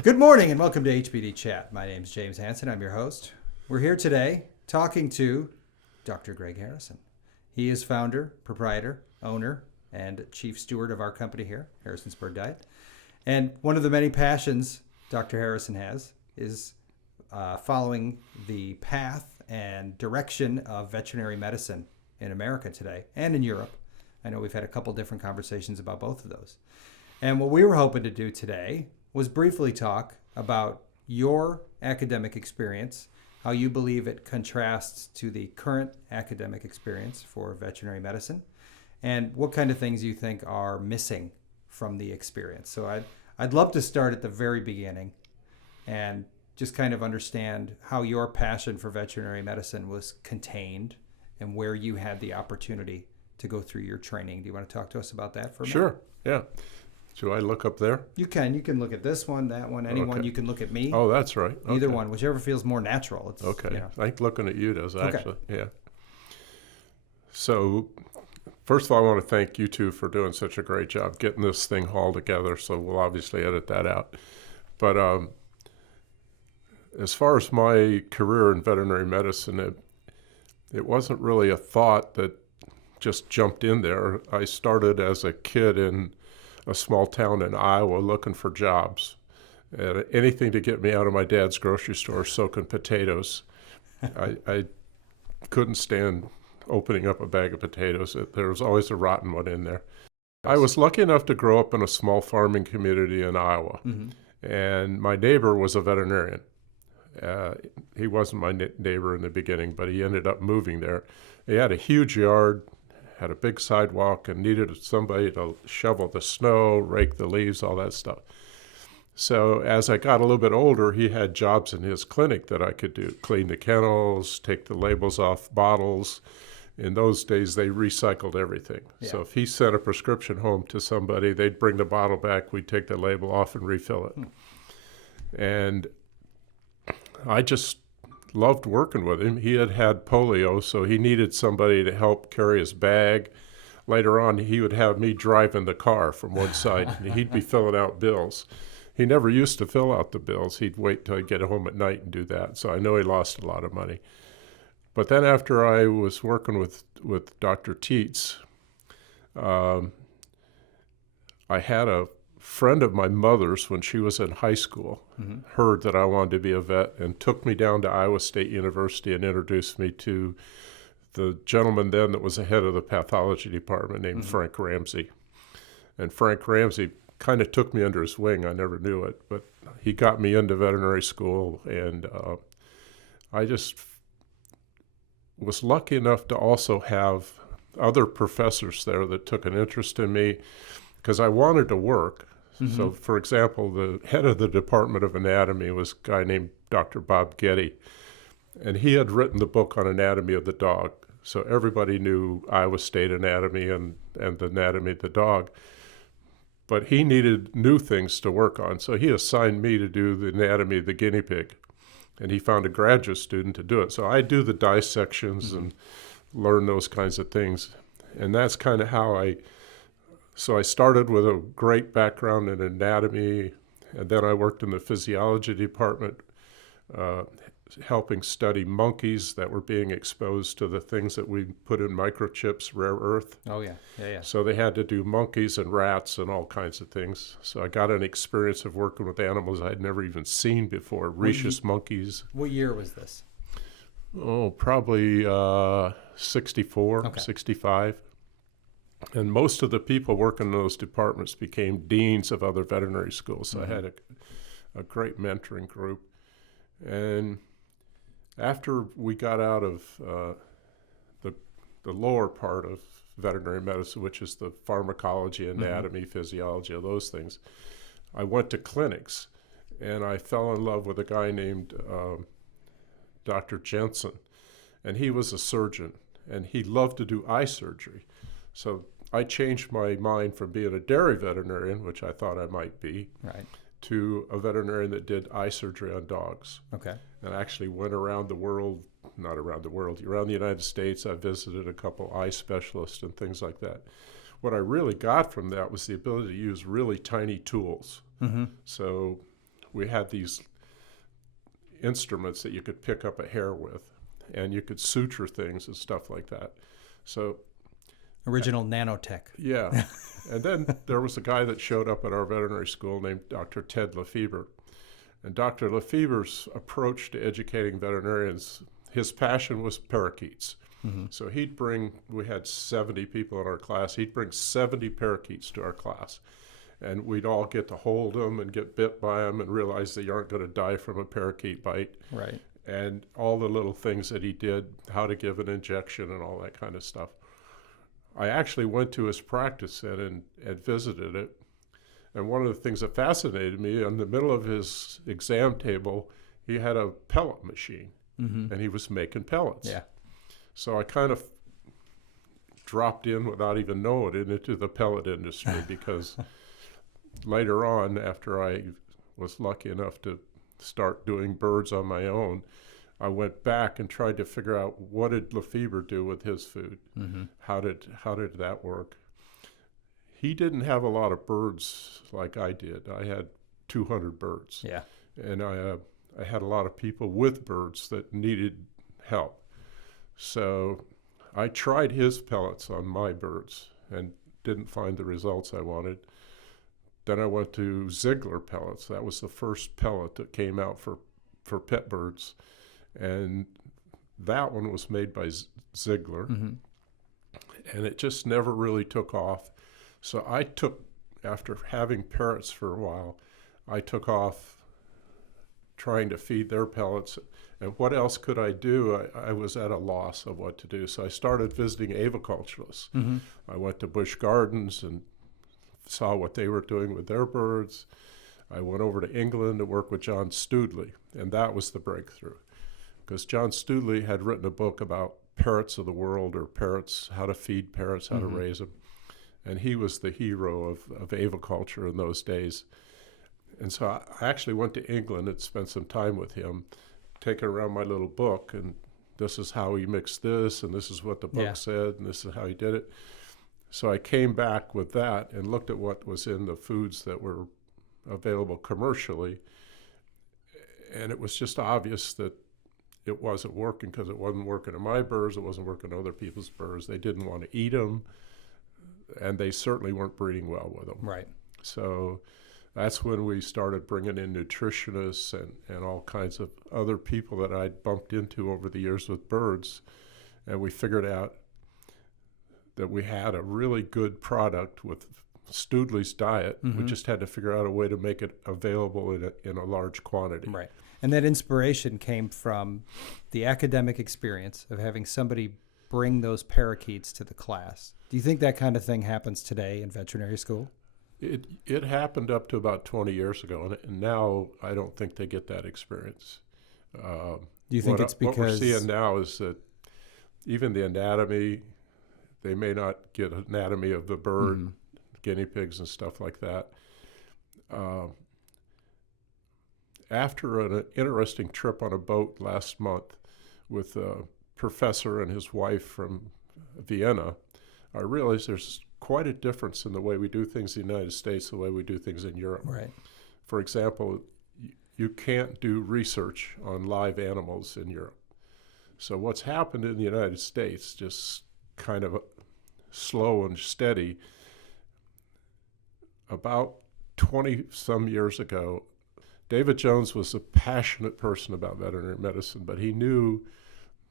Good morning and welcome to HBD Chat. My name is James Hansen. I'm your host. We're here today talking to Dr. Greg Harrison. He is founder, proprietor, owner, and chief steward of our company here, Harrison's Bird Diet. And one of the many passions Dr. Harrison has is following the path and direction of veterinary medicine in America today and in Europe. I know we've had a couple different conversations about both of those. And what we were hoping to do today was briefly talk about your academic experience, how you believe it contrasts to the current academic experience for veterinary medicine, and what kind of things you think are missing from the experience. So I'd love to start at the very beginning and just kind of understand how your passion for veterinary medicine was contained and where you had the opportunity to go through your training. Do you want to talk to us about that for a minute? Sure, yeah. Do I look up there? You can. You can look at this one, that one, anyone. Okay. You can look at me. Oh, that's right. Okay. Either one, whichever feels more natural. It's, okay. You know. I think looking at you does, actually. Okay. Yeah. So, first of all, I want to thank you two for doing such a great job getting this thing hauled together. So we'll obviously edit that out. But as far as my career in veterinary medicine, it wasn't really a thought that just jumped in there. I started as a kid in a small town in Iowa looking for jobs. Anything to get me out of my dad's grocery store soaking potatoes. I couldn't stand opening up a bag of potatoes. There was always a rotten one in there. I was lucky enough to grow up in a small farming community in Iowa, and my neighbor was a veterinarian. He wasn't my neighbor in the beginning, but he ended up moving there. He had a huge yard, had a big sidewalk, and needed somebody to shovel the snow, rake the leaves, all that stuff. So as I got a little bit older, he had jobs in his clinic that I could do, clean the kennels, take the labels off bottles. In those days, they recycled everything. Yeah. So if he sent a prescription home to somebody, they'd bring the bottle back, we'd take the label off and refill it. And I just loved working with him. He had polio, so he needed somebody to help carry his bag. Later on, he would have me driving the car from one side, and he'd be filling out bills. He never used to fill out the bills. He'd wait till I'd get home at night and do that, so I know he lost a lot of money. But then after I was working with Dr. Tietz, I had a friend of my mother's when she was in high school heard that I wanted to be a vet and took me down to Iowa State University and introduced me to the gentleman then that was the head of the pathology department named Frank Ramsey. And Frank Ramsey kind of took me under his wing. I never knew it, but he got me into veterinary school, and I just was lucky enough to also have other professors there that took an interest in me because I wanted to work. So, for example, the head of the Department of Anatomy was a guy named Dr. Bob Getty, and he had written the book on anatomy of the dog. So everybody knew Iowa State anatomy and the anatomy of the dog. But he needed new things to work on, so he assigned me to do the anatomy of the guinea pig, and he found a graduate student to do it. So I do the dissections and learn those kinds of things, and that's kind of how So I started with a great background in anatomy, and then I worked in the physiology department, helping study monkeys that were being exposed to the things that we put in microchips, rare earth. Oh, yeah. Yeah. So they had to do monkeys and rats and all kinds of things. So I got an experience of working with animals I'd never even seen before, rhesus monkeys. What year was this? Oh, probably 64, 65. And most of the people working in those departments became deans of other veterinary schools. So I had a great mentoring group. And after we got out of the lower part of veterinary medicine, which is the pharmacology, anatomy, physiology, of those things, I went to clinics. And I fell in love with a guy named Dr. Jensen. And he was a surgeon, and he loved to do eye surgery. So I changed my mind from being a dairy veterinarian, which I thought I might be, to a veterinarian that did eye surgery on dogs. Okay. And I actually went around the world, not around the world, around the United States. I visited a couple eye specialists and things like that. What I really got from that was the ability to use really tiny tools. So we had these instruments that you could pick up a hair with, and you could suture things and stuff like that. So Original nanotech. yeah. And then there was a guy that showed up at our veterinary school named Dr. Ted Lefebvre. And Dr. Lefebvre's approach to educating veterinarians, his passion was parakeets. Mm-hmm. So we had 70 people in our class, he'd bring 70 parakeets to our class. And we'd all get to hold them and get bit by them and realize that you aren't going to die from a parakeet bite. Right. And all the little things that he did, how to give an injection and all that kind of stuff. I actually went to his practice set and visited it. And one of the things that fascinated me, in the middle of his exam table, he had a pellet machine, Mm-hmm. and he was making pellets. Yeah. So I kind of dropped in without even knowing it into the pellet industry because later on, after I was lucky enough to start doing birds on my own, I went back and tried to figure out what did Lefebvre do with his food. Mm-hmm. How did that work? He didn't have a lot of birds like I did. I had 200 birds. Yeah. And I had a lot of people with birds that needed help. So I tried his pellets on my birds and didn't find the results I wanted. Then I went to Ziegler pellets. That was the first pellet that came out for pet birds. And that one was made by Ziegler. Mm-hmm. And it just never really took off. So after having parrots for a while, I took off trying to feed their pellets. And what else could I do? I was at a loss of what to do. So I started visiting aviculturists. Mm-hmm. I went to Busch Gardens and saw what they were doing with their birds. I went over to England to work with John Stoodley, and that was the breakthrough. Because John Stoodley had written a book about parrots of the world, or parrots, how to feed parrots, how Mm-hmm. to raise them. And he was the hero of aviculture in those days. And so I actually went to England and spent some time with him, taking around my little book, and this is how he mixed this, and this is what the book said, and this is how he did it. So I came back with that and looked at what was in the foods that were available commercially, and it was just obvious that it wasn't working because it wasn't working in my birds, it wasn't working in other people's birds. They didn't want to eat them, and they certainly weren't breeding well with them. Right. So that's when we started bringing in nutritionists and all kinds of other people that I'd bumped into over the years with birds, and we figured out that we had a really good product with Stoodley's diet. Mm-hmm. We just had to figure out a way to make it available in a large quantity. Right. And that inspiration came from the academic experience of having somebody bring those parakeets to the class. Do you think that kind of thing happens today in veterinary school? It happened up to about 20 years ago, and now I don't think they get that experience. Do you think it's because... What we're seeing now is that even the anatomy, they may not get anatomy of the bird, Mm-hmm. guinea pigs and stuff like that. After an interesting trip on a boat last month with a professor and his wife from Vienna, I realized there's quite a difference in the way we do things in the United States, the way we do things in Europe. Right. For example, you can't do research on live animals in Europe. So what's happened in the United States, just kind of slow and steady, about 20-some years ago, David Jones was a passionate person about veterinary medicine, but he knew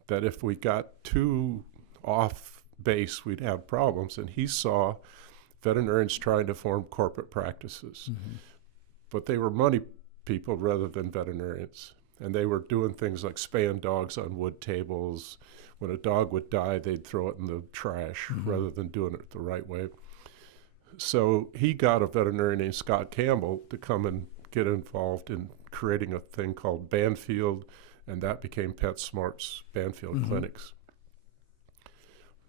that if we got too off base, we'd have problems. And he saw veterinarians trying to form corporate practices. Mm-hmm. But they were money people rather than veterinarians. And they were doing things like spaying dogs on wood tables. When a dog would die, they'd throw it in the trash Mm-hmm. rather than doing it the right way. So he got a veterinarian named Scott Campbell to come and get involved in creating a thing called Banfield, and that became PetSmart's Banfield Mm-hmm. Clinics.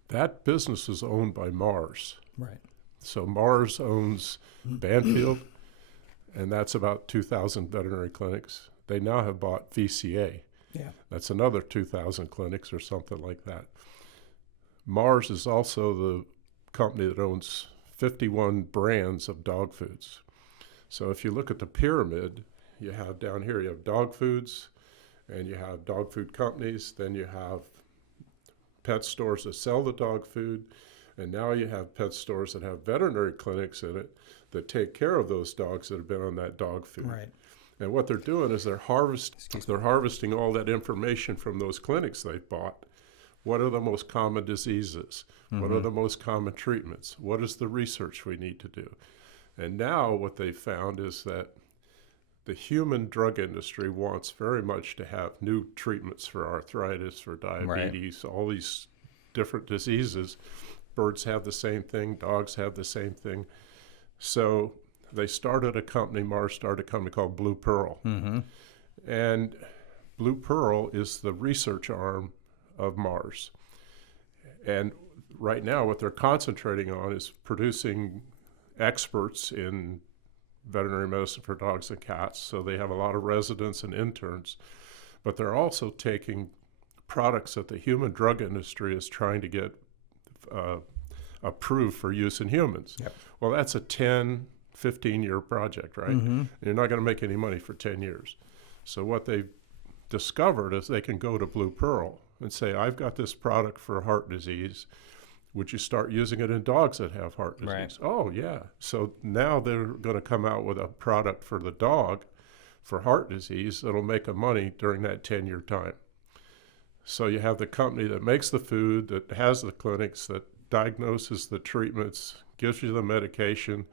That business is owned by Mars. Right. So Mars owns Banfield, and that's about 2,000 veterinary clinics. They now have bought VCA. Yeah. That's another 2,000 clinics or something like that. Mars is also the company that owns 51 brands of dog foods. So if you look at the pyramid, You have down here, you have dog foods, and you have dog food companies. Then you have pet stores that sell the dog food. And now you have pet stores that have veterinary clinics in it that take care of those dogs that have been on that dog food. Right. And what they're doing is they're harvesting all that information from those clinics they've bought. What are the most common diseases? What are the most common treatments? What is the research we need to do? And now what they've found is that the human drug industry wants very much to have new treatments for arthritis, for diabetes, all these different diseases. Birds have the same thing, dogs have the same thing. So they started a company, Mars started a company called Blue Pearl. And Blue Pearl is the research arm of Mars. And right now what they're concentrating on is producing experts in veterinary medicine for dogs and cats. So they have a lot of residents and interns, but they're also taking products that the human drug industry is trying to get approved for use in humans. Yep. Well, that's a 10, 15-year project, right? You're not going to make any money for 10 years. So what they've discovered is they can go to Blue Pearl and say, I've got this product for heart disease. Would you start using it in dogs that have heart disease? Right. Oh, yeah. So now they're going to come out with a product for the dog for heart disease that'll make them money during that 10-year time. So you have the company that makes the food, that has the clinics, that diagnoses the treatments, gives you the medication.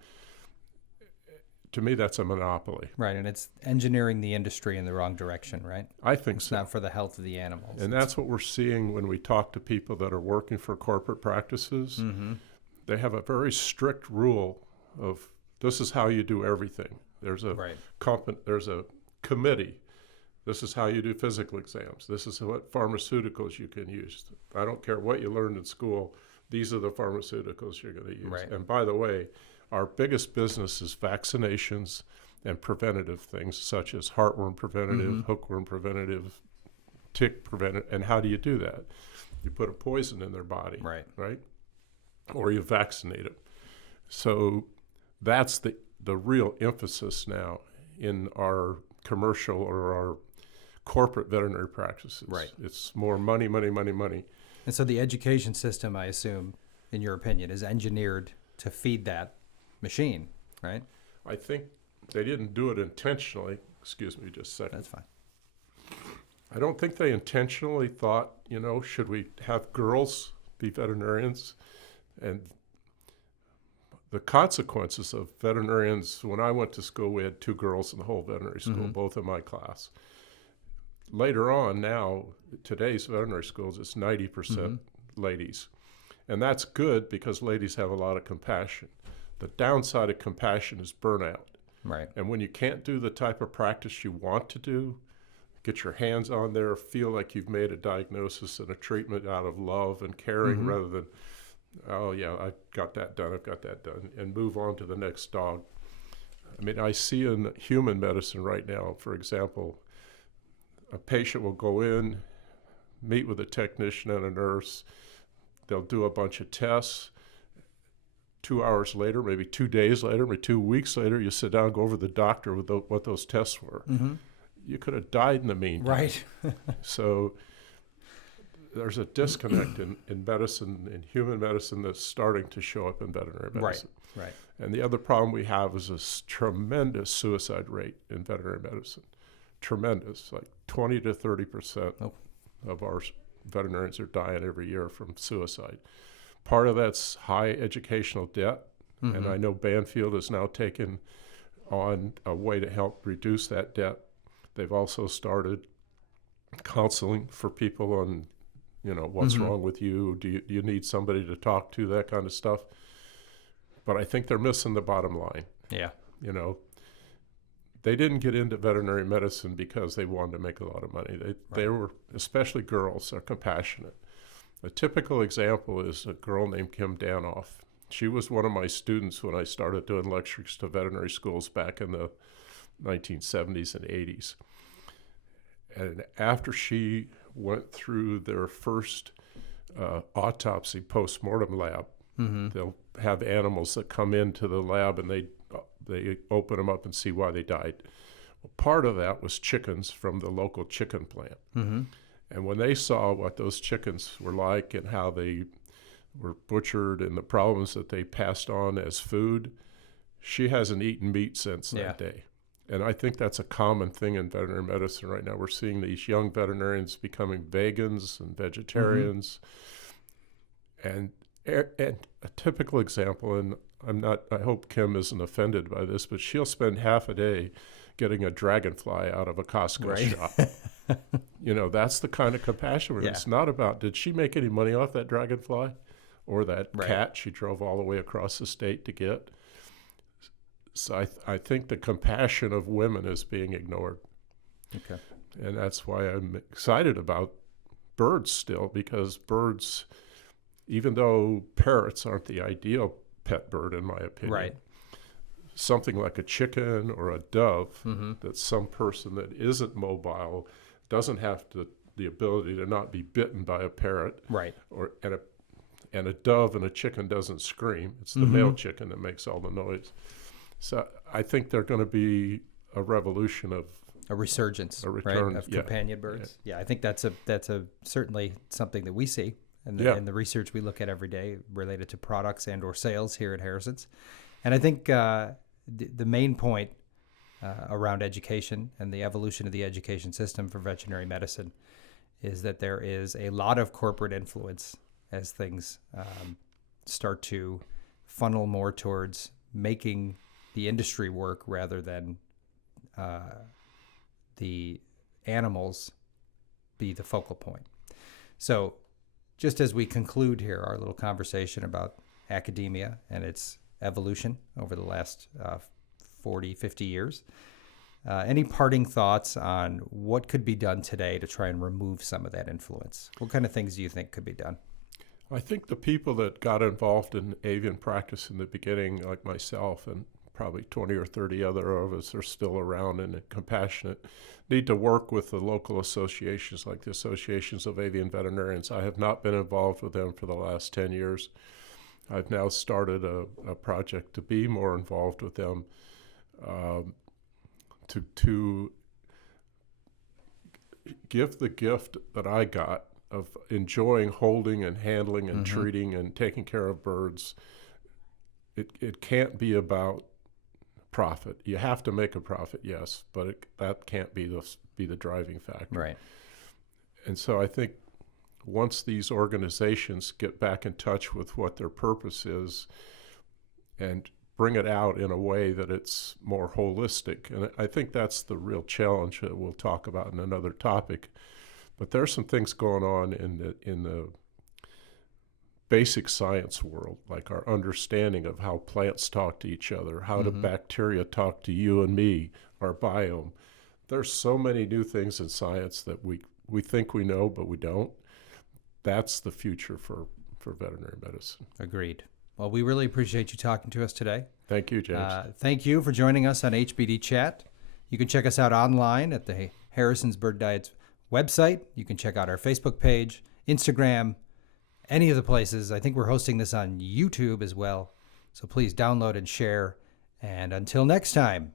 To me, that's a monopoly. Right, and it's engineering the industry in the wrong direction, right? I think It's so. not for the health of the animals. And that's what we're seeing when we talk to people that are working for corporate practices. They have a very strict rule of this is how you do everything. There's a there's a committee. This is how you do physical exams. This is what pharmaceuticals you can use. I don't care what you learned in school. These are the pharmaceuticals you're going to use. Right. And by the way, our biggest business is vaccinations and preventative things such as heartworm preventative, hookworm preventative, tick preventative. And how do you do that? You put a poison in their body, right? Or you vaccinate them. So that's the real emphasis now in our commercial or our corporate veterinary practices. Right. It's more money, money, money, money. And so the education system, I assume, in your opinion, is engineered to feed that machine, right? I think they didn't do it intentionally. Excuse me just a second. That's fine. I don't think they intentionally thought, should we have girls be veterinarians? And the consequences of veterinarians, when I went to school, we had 2 girls in the whole veterinary school, both in my class. Later on now, today's veterinary schools, it's 90% ladies. And that's good because ladies have a lot of compassion. The downside of compassion is burnout. Right. And when you can't do the type of practice you want to do, get your hands on there, feel like you've made a diagnosis and a treatment out of love and caring rather than, oh, yeah, I've got that done, and move on to the next dog. I mean, I see in human medicine right now, for example, a patient will go in, meet with a technician and a nurse. They'll do a bunch of tests. 2 hours later, maybe 2 days later, maybe 2 weeks later, you sit down and go over the doctor with what those tests were. You could have died in the meantime. Right. So there's a disconnect in medicine, in human medicine, that's starting to show up in veterinary medicine. Right. And the other problem we have is this tremendous suicide rate in veterinary medicine. Tremendous, like 20 to 30% of our veterinarians are dying every year from suicide. Part of that's high educational debt, and I know Banfield has now taken on a way to help reduce that debt. They've also started counseling for people on, what's wrong with you? Do you need somebody to talk to? That kind of stuff. But I think they're missing the bottom line. Yeah. They didn't get into veterinary medicine because they wanted to make a lot of money. They were, especially girls, are compassionate. A typical example is a girl named Kim Danoff. She was one of my students when I started doing lectures to veterinary schools back in the 1970s and 80s. And after she went through their first autopsy post-mortem lab, they'll have animals that come into the lab and they open them up and see why they died. part of that was chickens from the local chicken plant. Mm-hmm. And when they saw what those chickens were like and how they were butchered and the problems that they passed on as food, she hasn't eaten meat since that day. And I think that's a common thing in veterinary medicine right now. We're seeing these young veterinarians becoming vegans and vegetarians. Mm-hmm. And a typical example, and I hope Kim isn't offended by this, but she'll spend half a day getting a dragonfly out of a Costco shop. That's the kind of compassion. Yeah. It's not about, did she make any money off that dragonfly or that cat she drove all the way across the state to get? So I think the compassion of women is being ignored. Okay. And that's why I'm excited about birds still, because birds, even though parrots aren't the ideal pet bird, in my opinion, something like a chicken or a dove, that some person that isn't mobile, doesn't have the ability to not be bitten by a parrot, and a dove and a chicken doesn't scream. It's the male chicken that makes all the noise. So I think there's going to be a revolution of a resurgence, of companion birds. Yeah, I think that's certainly something that we see in the research we look at every day related to products and or sales here at Harrison's. And I think the main point around education and the evolution of the education system for veterinary medicine is that there is a lot of corporate influence as things start to funnel more towards making the industry work rather than the animals be the focal point. So just as we conclude here our little conversation about academia and its evolution over the last 40, 50 years, any parting thoughts on what could be done today to try and remove some of that influence? What kind of things do you think could be done? I think the people that got involved in avian practice in the beginning, like myself and probably 20 or 30 other of us are still around and compassionate, need to work with the local associations like the Associations of Avian Veterinarians. I have not been involved with them for the last 10 years. I've now started a project to be more involved with them, to give the gift that I got of enjoying holding and handling and treating and taking care of birds. It can't be about profit. You have to make a profit, yes, but that can't be the driving factor. Right. And so I think once these organizations get back in touch with what their purpose is and bring it out in a way that it's more holistic, and I think that's the real challenge that we'll talk about in another topic. But there's some things going on in the basic science world, like our understanding of how plants talk to each other, how do bacteria talk to you and me, our biome. There's so many new things in science that we think we know, but we don't. That's the future for veterinary medicine. Agreed. Well, we really appreciate you talking to us today. Thank you, James. Thank you for joining us on HBD Chat. You can check us out online at the Harrison's Bird Diets website. You can check out our Facebook page, Instagram, any of the places. I think we're hosting this on YouTube as well. So please download and share. And until next time,